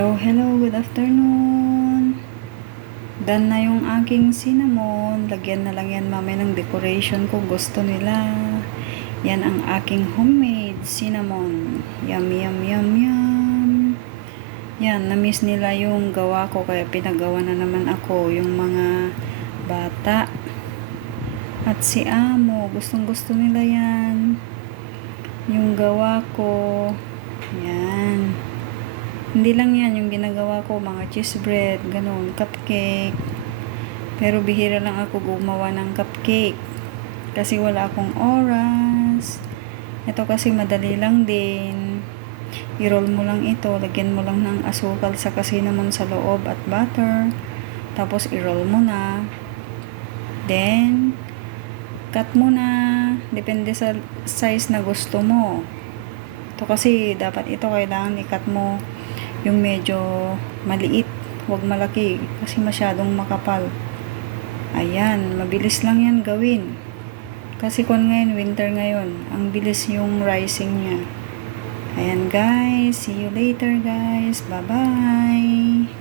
Hello, good afternoon. Done na yung aking cinnamon. Lagyan na lang yan mamaya ng decoration kung gusto nila. Yan ang aking homemade cinnamon. Yum, yum, yum, yum. Yan, na-miss nila yung gawa ko kaya pinagawa na naman ako yung mga bata. At si Amo, gustong gusto nila yan. Yung gawa ko. Yan. Hindi lang yan yung ginagawa ko, mga cheese bread, ganun, cupcake. Pero bihira lang ako gumawa ng cupcake. Kasi wala akong oras. Ito kasi madali lang din. I-roll mo lang ito, lagyan mo lang ng asukal sa cinnamon sa loob at butter. Tapos i-roll mo na. Then, cut mo na. Depende sa size na gusto mo. Ito kasi dapat ito kailangan i-cut mo yung medyo maliit, huwag malaki kasi masyadong makapal. Ayan, mabilis lang yan gawin kasi kung ngayon winter ngayon, ang bilis yung rising niya. Ayan guys, see you later guys, bye bye.